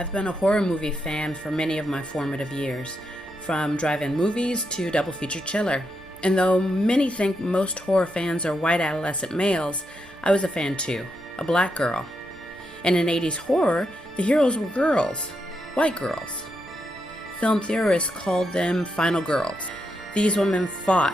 I've been a horror movie fan for many of my formative years, from drive-in movies to double feature chiller. And though many think most horror fans are white adolescent males, I was a fan too, a black girl. And in 80s horror, the heroes were girls, white girls. Film theorists called them final girls. These women fought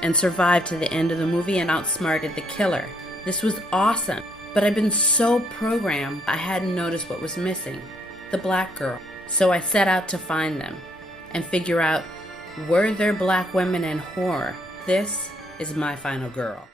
and survived to the end of the movie and outsmarted the killer. This was awesome, but I'd been so programmed I hadn't noticed what was missing, the black girl. So I set out to find them and figure out, were there black women in horror? This is my final girl.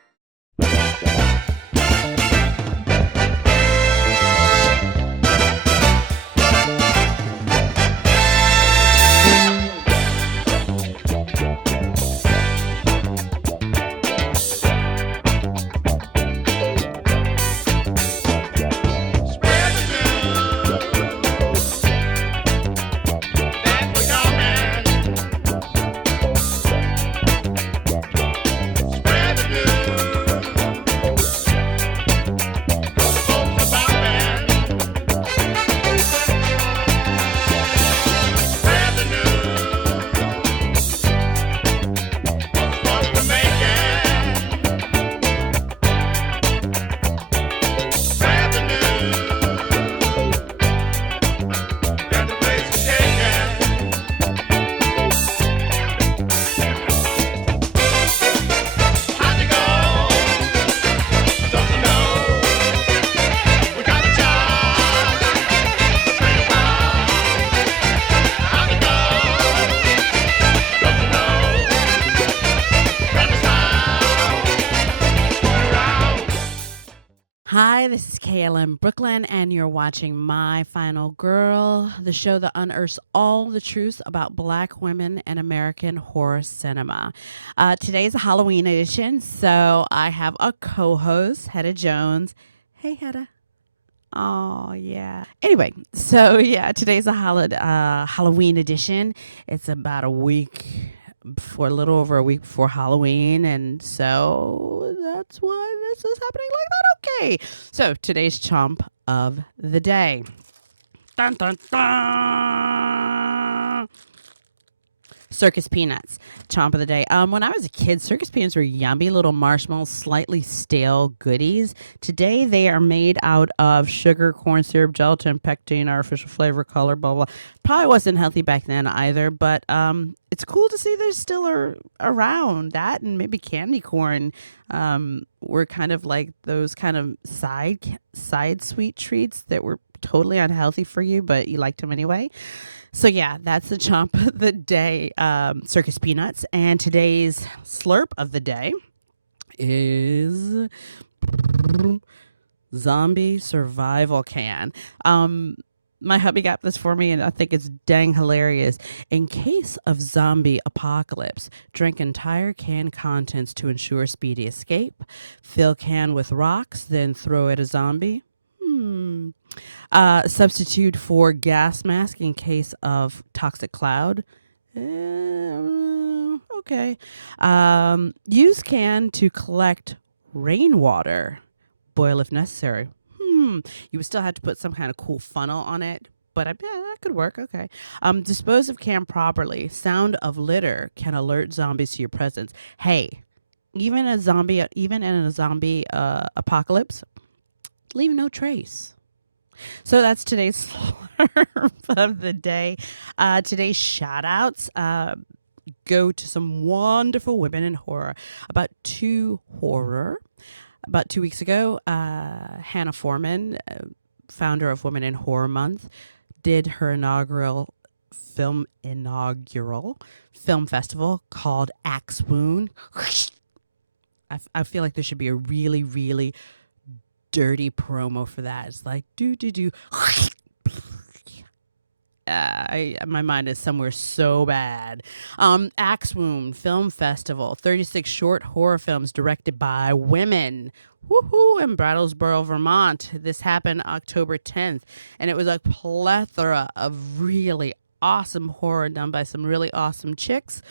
This is KLM Brooklyn, and you're watching My Final Girl, the show that unearths all the truths about black women and American horror cinema. Today's a Halloween edition, so I have a co-host, Hedda Jones. Hey, Hedda. Oh, yeah. Anyway, so yeah, today's a Halloween edition. It's about a little over a week before Halloween, and so that's why this is happening like that. Okay, so today's chomp of the day. Dun, dun, dun. Circus peanuts, chomp of the day. When I was a kid, circus peanuts were yummy little marshmallow, slightly stale goodies. Today, they are made out of sugar, corn syrup, gelatin, pectin, artificial flavor, color, blah, blah. Probably wasn't healthy back then either, but it's cool to see they're still around. That and maybe candy corn were kind of like those kind of side sweet treats that were totally unhealthy for you, but you liked them anyway. So yeah, that's the chomp of the day, circus peanuts. And today's slurp of the day is zombie survival can. My hubby got this for me, and I think it's dang hilarious. In case of zombie apocalypse, drink entire can contents to ensure speedy escape. Fill can with rocks, then throw at a zombie. Substitute for gas mask in case of toxic cloud. Okay. Use can to collect rainwater. Boil if necessary. You would still have to put some kind of cool funnel on it, but I bet that could work. Okay. Dispose of can properly. Sound of litter can alert zombies to your presence. Hey, even in a zombie apocalypse, leave no trace. So that's today's slurp of the day. Today's shout outs go to some wonderful women in horror. About 2 weeks ago, Hannah Foreman, founder of Women in Horror Month, did her inaugural film festival called Axe Wound. I feel like there should be a really, really dirty promo for that. It's like do. My mind is somewhere so bad. Axe Wound Film Festival, 36 short horror films directed by women. Woohoo! In Brattleboro, Vermont. This happened October 10th, and it was a plethora of really awesome horror done by some really awesome chicks.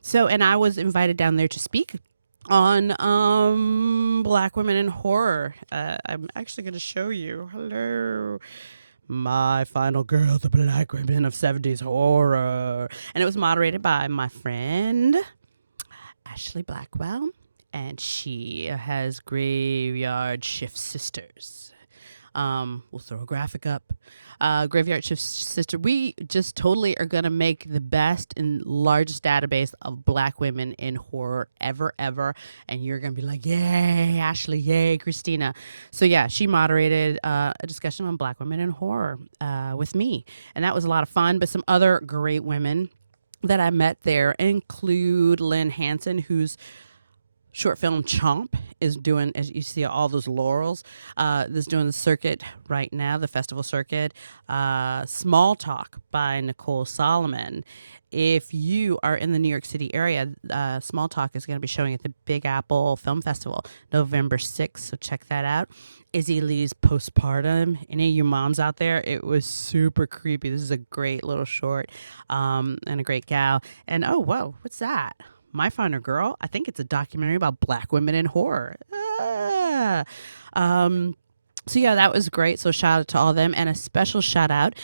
So, and I was invited down there to speak on black women in horror. I'm actually going to show you. Hello. My Final Girl, the Black Women of 70s Horror. And it was moderated by my friend Ashley Blackwell, and she has Graveyard Shift Sisters. We'll throw a graphic up. Graveyard Shift Sister. We just totally are going to make the best and largest database of Black women in horror ever. And you're going to be like, yay, Ashley, yay, Kristina. So yeah, she moderated a discussion on Black women in horror with me. And that was a lot of fun. But some other great women that I met there include Lynn Hansen, whose short film Chomp is doing, as you see, all those laurels. Is doing the circuit right now, the festival circuit. Small Talk by Nicole Solomon. If you are in the New York City area, Small Talk is going to be showing at the Big Apple Film Festival November 6th, so check that out. Izzy Lee's Postpartum. Any of you moms out there, it was super creepy. This is a great little short and a great gal. And oh, whoa, what's that? My Final Girl. I think it's a documentary about Black women in horror. So yeah, that was great. So shout out to all of them, and a special shout out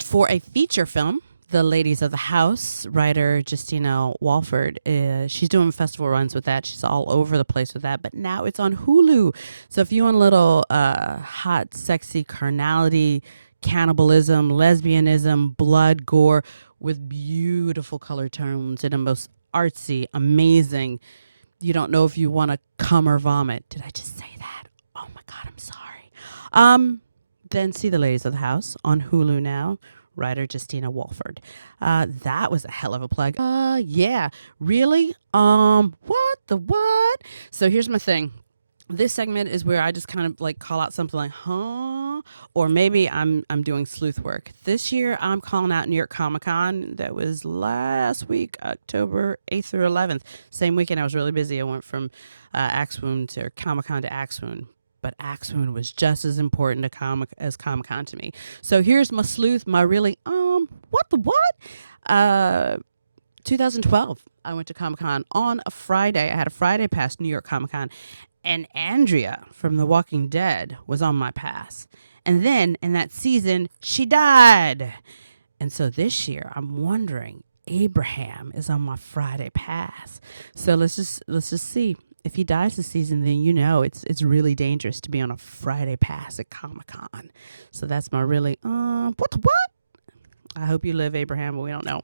for a feature film, The Ladies of the House, writer Kristina Walford. She's doing festival runs with that. She's all over the place with that, but now it's on Hulu. So if you want a little hot, sexy carnality, cannibalism, lesbianism, blood, gore, with beautiful color tones and a most artsy, amazing, you don't know if you want to come or vomit. Did I just say that? Oh my God, I'm sorry. Then see The Ladies of the House on Hulu now. Writer Kristina Walford. That was a hell of a plug. Yeah, really? What the what? So here's my thing. This segment is where I just kind of like call out something like, huh? Or maybe I'm doing sleuth work. This year, I'm calling out New York Comic Con. That was last week, October 8th through 11th. Same weekend, I was really busy. I went from Axewound to Comic Con to Axewound. But Axewound was just as important as Comic Con to me. So here's my sleuth, my really, what the what? 2012, I went to Comic Con on a Friday. I had a Friday pass New York Comic Con. And Andrea from The Walking Dead was on my pass. And then in that season, she died. And so this year, I'm wondering, Abraham is on my Friday pass. So let's just see. If he dies this season, then you know it's really dangerous to be on a Friday pass at Comic-Con. So that's my really, what? I hope you live, Abraham, but we don't know.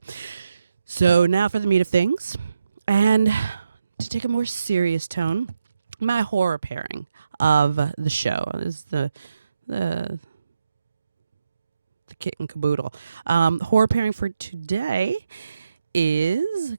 So now for the meat of things. And to take a more serious tone, my horror pairing of the show is the kit and caboodle. Horror pairing for today is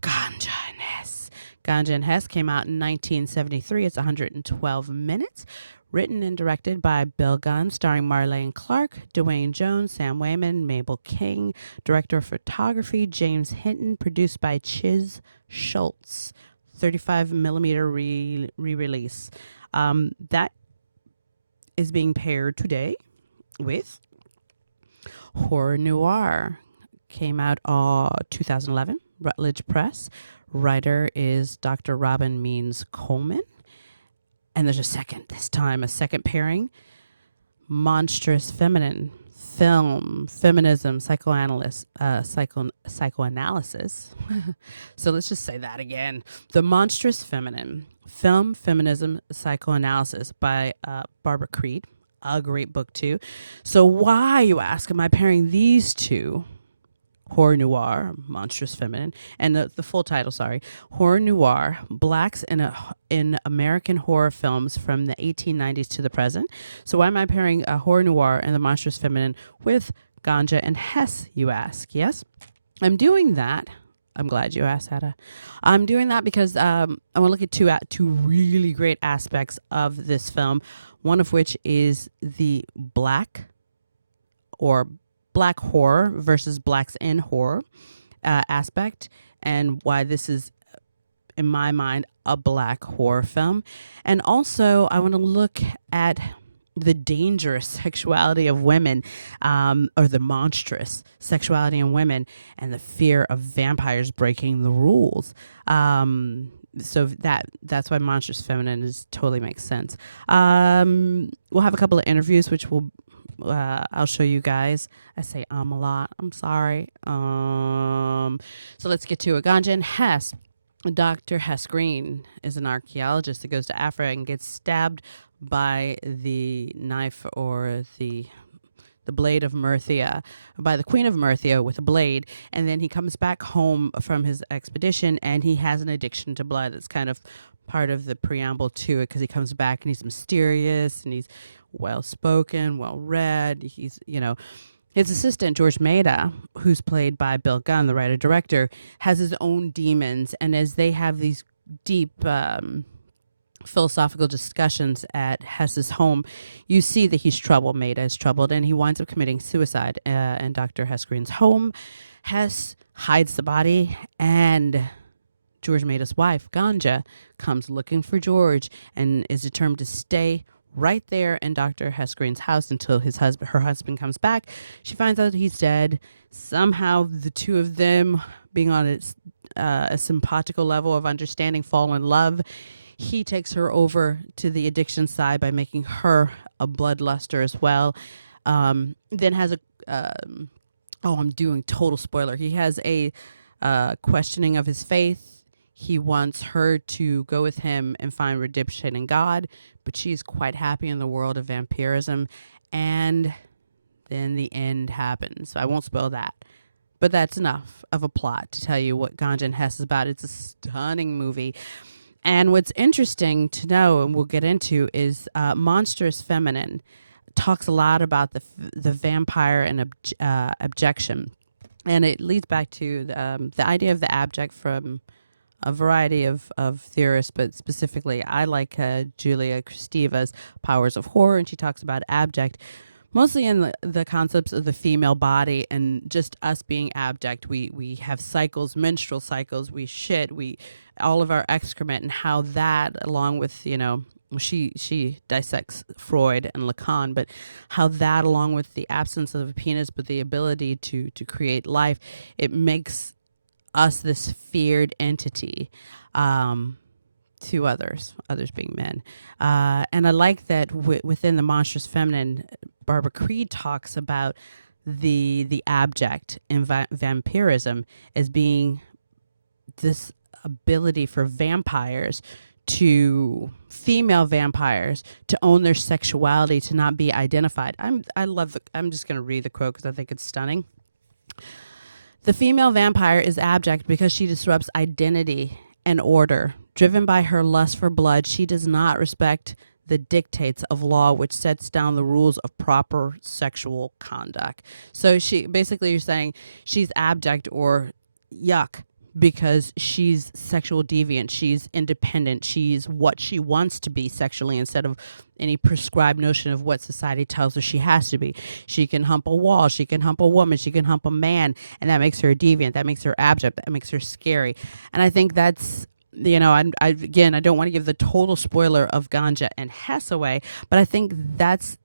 Ganja Hess. Ganja Hess came out in 1973. It's 112 minutes. Written and directed by Bill Gunn, starring Marlene Clark, Dwayne Jones, Sam Wayman, Mabel King. Director of photography, James Hinton. Produced by Chiz Schultz. 35 millimeter re-release. That is being paired today with Horror Noir. Came out 2011, Rutledge Press. Writer is Dr. Robin Means Coleman. And there's a second pairing. Monstrous Feminine. Film, feminism, psychoanalysis. So let's just say that again. The Monstrous Feminine. Film, feminism, psychoanalysis by Barbara Creed. A great book too. So why, you ask, am I pairing these two? Horror Noir, Monstrous Feminine, and the full title, Horror Noir, Blacks in American Horror Films from the 1890s to the present. So why am I pairing Horror Noir and the Monstrous Feminine with Ganja and Hess, you ask? Yes, I'm doing that. I'm glad you asked, Hada. I'm doing that because I want to look at two really great aspects of this film, one of which is the black horror versus blacks in horror aspect, and why this is, in my mind, a black horror film. And also, I want to look at the dangerous sexuality of women, or the monstrous sexuality in women, and the fear of vampires breaking the rules. So that's why Monstrous Feminine totally makes sense. We'll have a couple of interviews, which will I'll show you guys. I say a lot. I'm sorry. So let's get to it. Ganja Hess. Dr. Hess Green is an archaeologist that goes to Africa and gets stabbed by the knife or the blade of Murthia, by the Queen of Murthia with a blade. And then he comes back home from his expedition and he has an addiction to blood. It's kind of part of the preamble to it because he comes back and he's mysterious and he's well-spoken, well-read. He's, his assistant, George Maida, who's played by Bill Gunn, the writer-director, has his own demons. And as they have these deep philosophical discussions at Hess's home, you see that he's troubled. Maida is troubled, and he winds up committing suicide in Dr. Hess Green's home. Hess hides the body, and George Maida's wife, Ganja, comes looking for George and is determined to stay right there in Dr. Hess Green's house until her husband comes back. She finds out that he's dead. Somehow the two of them, being on a sympatical level of understanding, fall in love. He takes her over to the addiction side by making her a bloodluster as well. Then has I'm doing total spoiler. He has a questioning of his faith. He wants her to go with him and find redemption in God, but she's quite happy in the world of vampirism. And then the end happens. So I won't spoil that. But that's enough of a plot to tell you what Ganja Hess is about. It's a stunning movie. And what's interesting to know, and we'll get into, is Monstrous Feminine talks a lot about the vampire and abjection. And it leads back to the idea of the abject from a variety of theorists, but specifically I like Julia Kristeva's Powers of Horror, and she talks about abject mostly in the concepts of the female body and just us being abject. We have cycles, menstrual cycles, we shit, all of our excrement, and how that, along with, she dissects Freud and Lacan, but how that, along with the absence of a penis but the ability to create life, it makes us this feared entity to others being men. And I like that within the Monstrous Feminine, Barbara Creed talks about the abject in vampirism as being this ability for female vampires to own their sexuality, to not be identified. I'm just going to read the quote because I think it's stunning. The female vampire is abject because she disrupts identity and order. Driven by her lust for blood, she does not respect the dictates of law, which sets down the rules of proper sexual conduct. So you're saying she's abject or yuck because she's sexual deviant, she's independent, she's what she wants to be sexually instead of any prescribed notion of what society tells her she has to be. She can hump a wall, she can hump a woman, she can hump a man, and that makes her a deviant, that makes her abject, that makes her scary. And I think that's, I don't want to give the total spoiler of Ganja and Hess away, but I think that's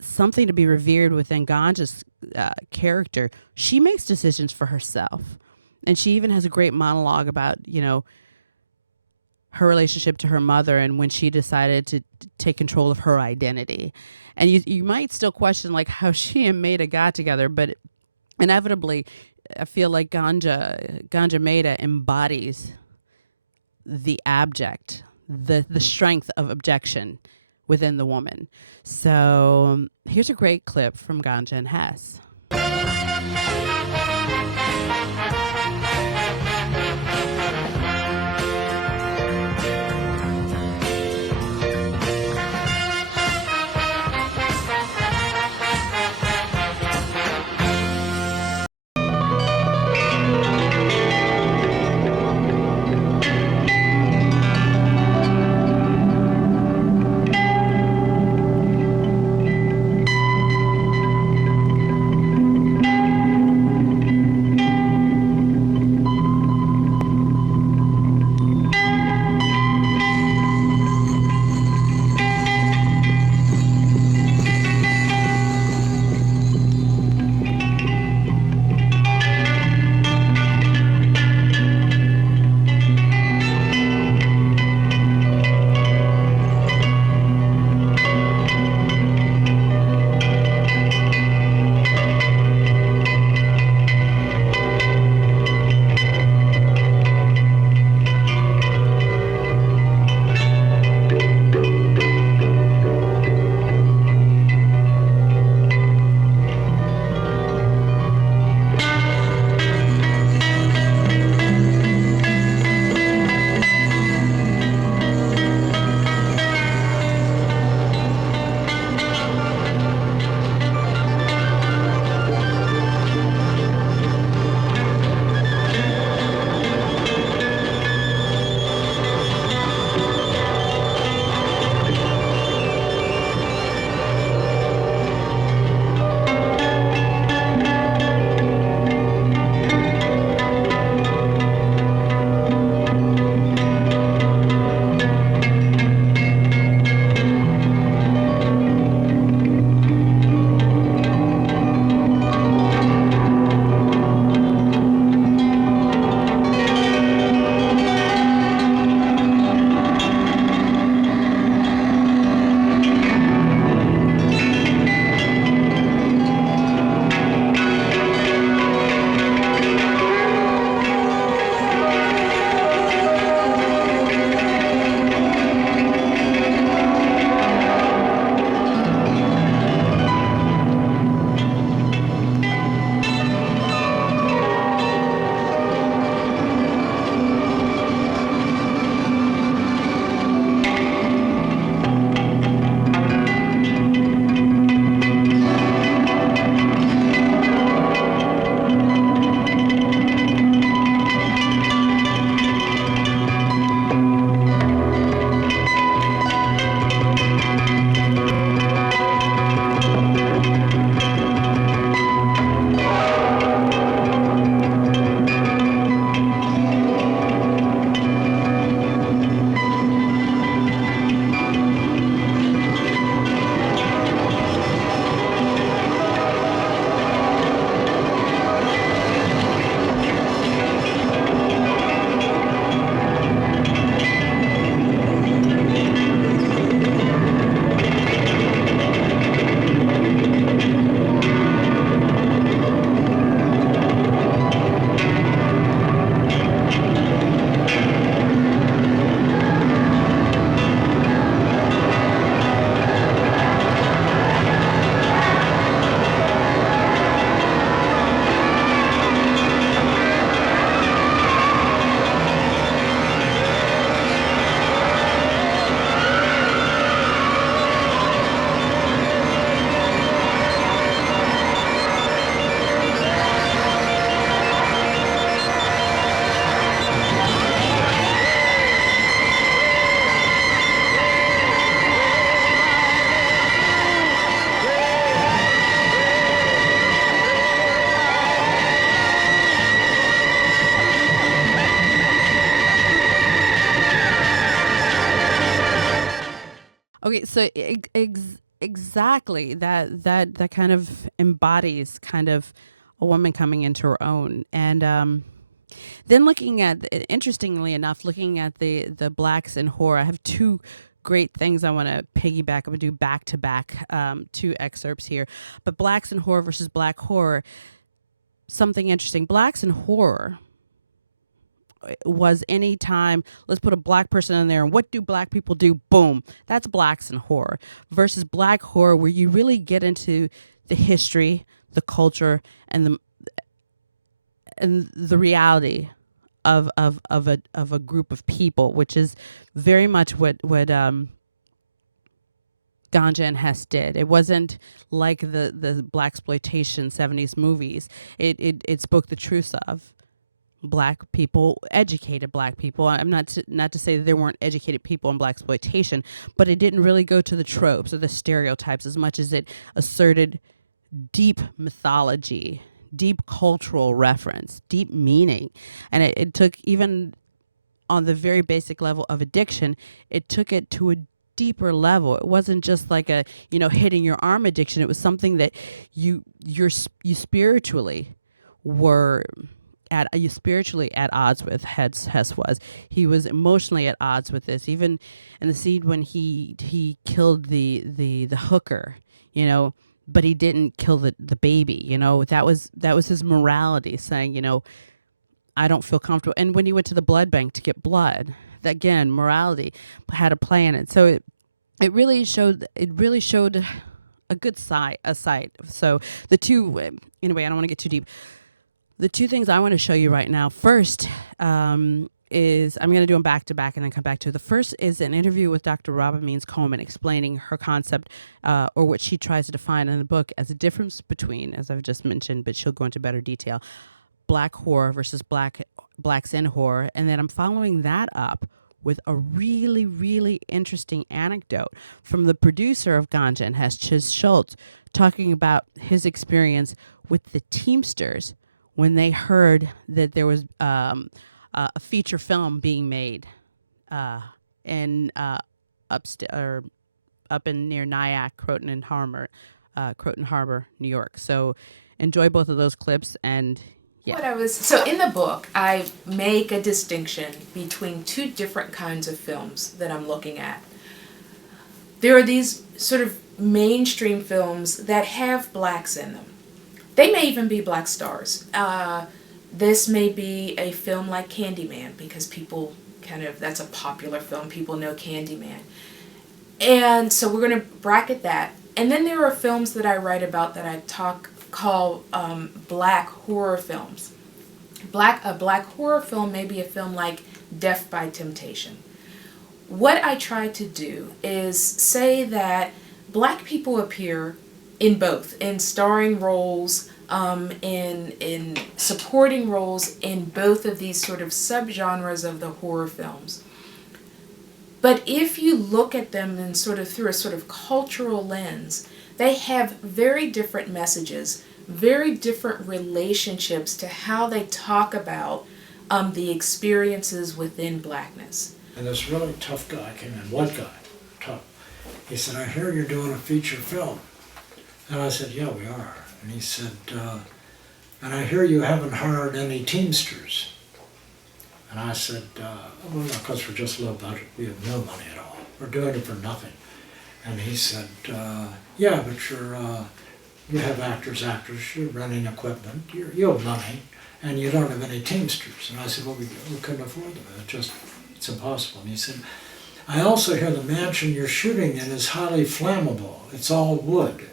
something to be revered within Ganja's character. She makes decisions for herself. And she even has a great monologue about, her relationship to her mother and when she decided to take control of her identity. And you might still question like how she and Maida got together, but inevitably I feel like Ganja Maida embodies the abject, the strength of objection within the woman. So here's a great clip from Ganja and Hess. So exactly that kind of embodies kind of a woman coming into her own. And then looking at, interestingly enough, looking at the blacks in horror, I have two great things I want to piggyback. I'm going to do back to back two excerpts here. But blacks in horror versus black horror, something interesting. Blacks in horror was any time, let's put a black person in there and what do black people do? Boom. That's blacks in horror. Versus black horror, where you really get into the history, the culture, and the reality of a group of people, which is very much what Ganja and Hess did. It wasn't like the blaxploitation 70s movies. It spoke the truth of black people, educated black people. I'm not to say that there weren't educated people in blaxploitation, but it didn't really go to the tropes or the stereotypes as much as it asserted deep mythology, deep cultural reference, deep meaning. And it took, even on the very basic level of addiction, it took it to a deeper level. It wasn't just like a, hitting your arm addiction. It was something that you spiritually were spiritually at odds with. Hess was. He was emotionally at odds with this. Even in the scene when he killed the hooker, but he didn't kill the baby. That was his morality, saying, I don't feel comfortable. And when he went to the blood bank to get blood, that, again, morality had a play in it. So it really showed a good side. So the two, anyway, I don't want to get too deep. The two things I want to show you right now, first, is, I'm going to do them back to back and then come back to. The first is an interview with Dr. Robin Means Coleman explaining her concept, or what she tries to define in the book as a difference between, as I've just mentioned, but she'll go into better detail, black horror versus blacks in horror. And then I'm following that up with a really, really interesting anecdote from the producer of Ganja and Hess, Chiz Schultz, talking about his experience with the Teamsters when they heard that there was a feature film being made in up in near Nyack, Croton Harbor, New York. So enjoy both of those clips. And so in the book, I make a distinction between two different kinds of films that I'm looking at. There are these sort of mainstream films that have blacks in them. They may even be black stars. This may be a film like Candyman, because people that's a popular film. People know Candyman. And so we're going to bracket that. And then there are films that I write about that I call black horror films. A black horror film may be a film like Death by Temptation. What I try to do is say that black people appear in both, in starring roles, in supporting roles in both of these sort of subgenres of the horror films. But if you look at them in sort of through a sort of cultural lens, they have very different messages, very different relationships to how they talk about the experiences within blackness. And this really tough guy came in, white guy, tough. He said, I hear you're doing a feature film. And I said, yeah, we are. And he said, and I hear you haven't hired any Teamsters. And I said, well, because we're just low budget. We have no money at all. We're doing it for nothing. And he said, yeah, but you have actors, you're running equipment, you have money, and you don't have any Teamsters. And I said, well, we couldn't afford them. It's impossible. And he said, I also hear the mansion you're shooting in is highly flammable. It's all wood.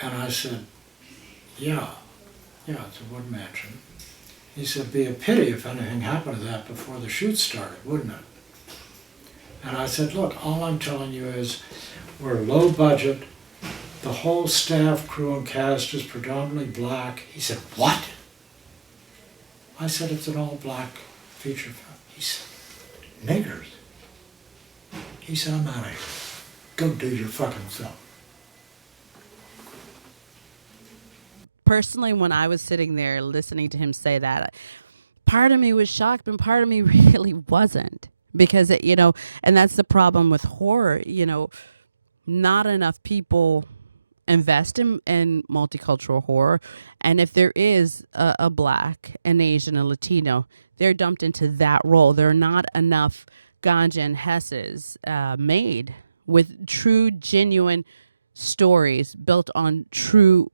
And I said, yeah, it's a wood mansion. He said, it'd be a pity if anything happened to that before the shoot started, wouldn't it? And I said, look, all I'm telling you is we're low budget. The whole staff, crew, and cast is predominantly black. He said, what? I said, it's an all-black feature film. He said, niggers. He said, I'm out of here. Go do your fucking film. Personally, when I was sitting there listening to him say that, part of me was shocked, and part of me really wasn't, because and that's the problem with horror. Not enough people invest in multicultural horror, and if there is a Black, an Asian, a Latino, they're dumped into that role. There are not enough Ganja and Hesses made with true, genuine stories built on true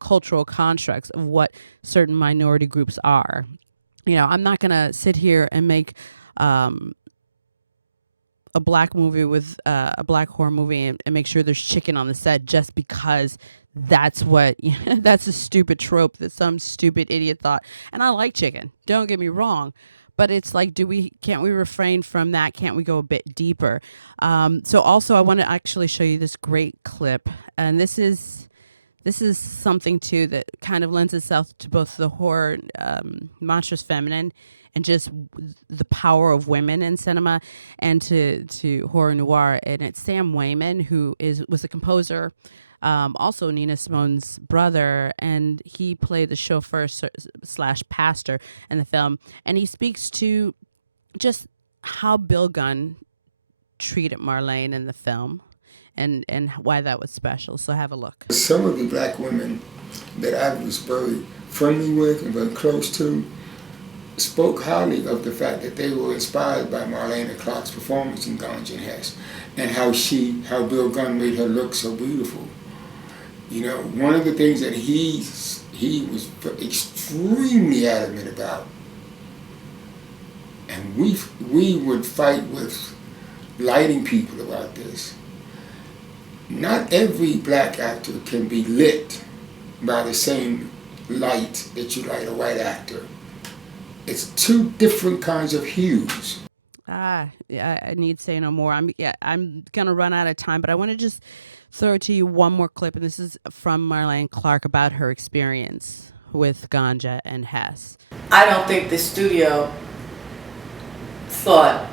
cultural constructs of what certain minority groups are. I'm not gonna sit here and make a Black movie with a Black horror movie and make sure there's chicken on the set just because that's what that's a stupid trope that some stupid idiot thought. And I like chicken, don't get me wrong, but it's like, can't we refrain from that? Can't we go a bit deeper? So also I want to actually show you this great clip, and this is something too that kind of lends itself to both the horror, monstrous feminine, and just the power of women in cinema, and to horror noir. And it's Sam Wayman, who was a composer, also Nina Simone's brother, and he played the chauffeur / pastor in the film. And he speaks to just how Bill Gunn treated Marlene in the film, and why that was special. So have a look. Some of the Black women that I was very friendly with and very close to spoke highly of the fact that they were inspired by Marlene Clark's performance in Ganja Hess, and how Bill Gunn made her look so beautiful. One of the things that he was extremely adamant about, and we would fight with lighting people about this. Not every Black actor can be lit by the same light that you light a white actor. It's two different kinds of hues. Yeah, I need say no more. I'm gonna run out of time, but I want to just throw to you one more clip, and this is from Marlene Clark about her experience with Ganja and Hess. I don't think the studio thought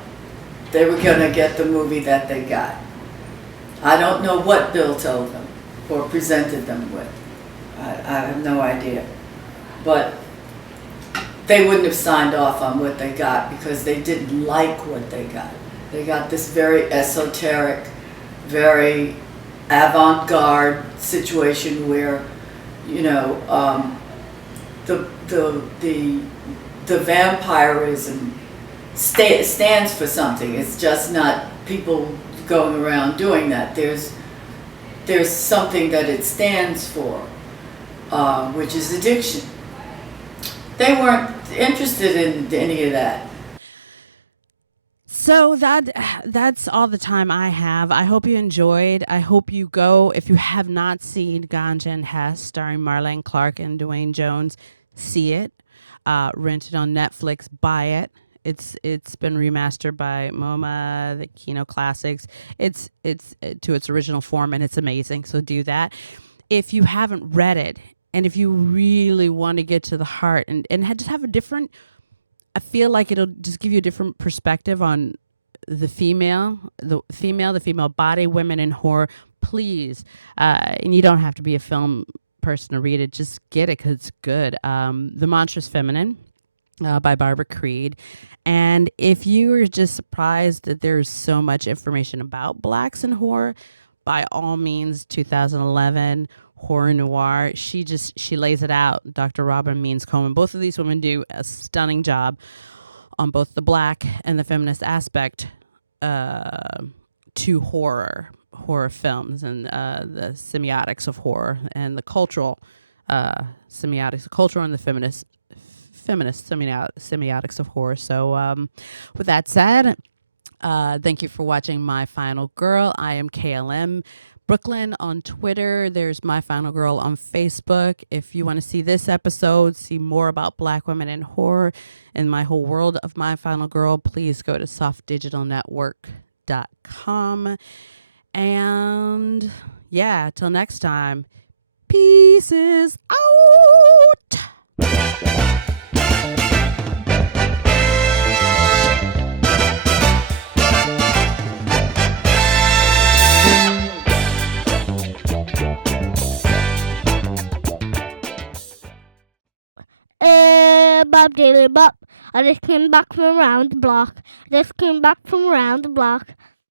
they were gonna get the movie that they got. I don't know what Bill told them or presented them with. I have no idea. But they wouldn't have signed off on what they got because they didn't like what they got. They got this very esoteric, very avant-garde situation where, the vampirism stands for something. It's just not people going around doing that. There's something that it stands for, which is addiction. They weren't interested in any of that. So that's all the time I have. I hope you enjoyed. I hope you go, if you have not seen Ganja and Hess, starring Marlene Clark and Dwayne Jones, see it. Rent it on Netflix. Buy it. It's been remastered by MoMA, the Kino Classics. It's to its original form, and it's amazing. So do that. If you haven't read it, and if you really want to get to the heart and just have a different, I feel like it'll just give you a different perspective on the female body, women in horror. Please, and you don't have to be a film person to read it. Just get it because it's good. The Monstrous Feminine by Barbara Creed. And if you are just surprised that there's so much information about Blacks in horror, by all means, 2011 horror noir. She lays it out. Dr. Robin Means Coleman. Both of these women do a stunning job on both the Black and the feminist aspect to horror films, and the semiotics of horror, and the cultural semiotics, the cultural and the feminist semiotics of horror. So with that said, thank you for watching My Final Girl. I am KLM Brooklyn on Twitter. There's My Final Girl on Facebook. If you want to see this episode, see more about Black women in horror and my whole world of My Final Girl, please go to softdigitalnetwork.com. And yeah, till next time, pieces out. bop, diddly bop. I just came back from around the block. Just came back from around the block.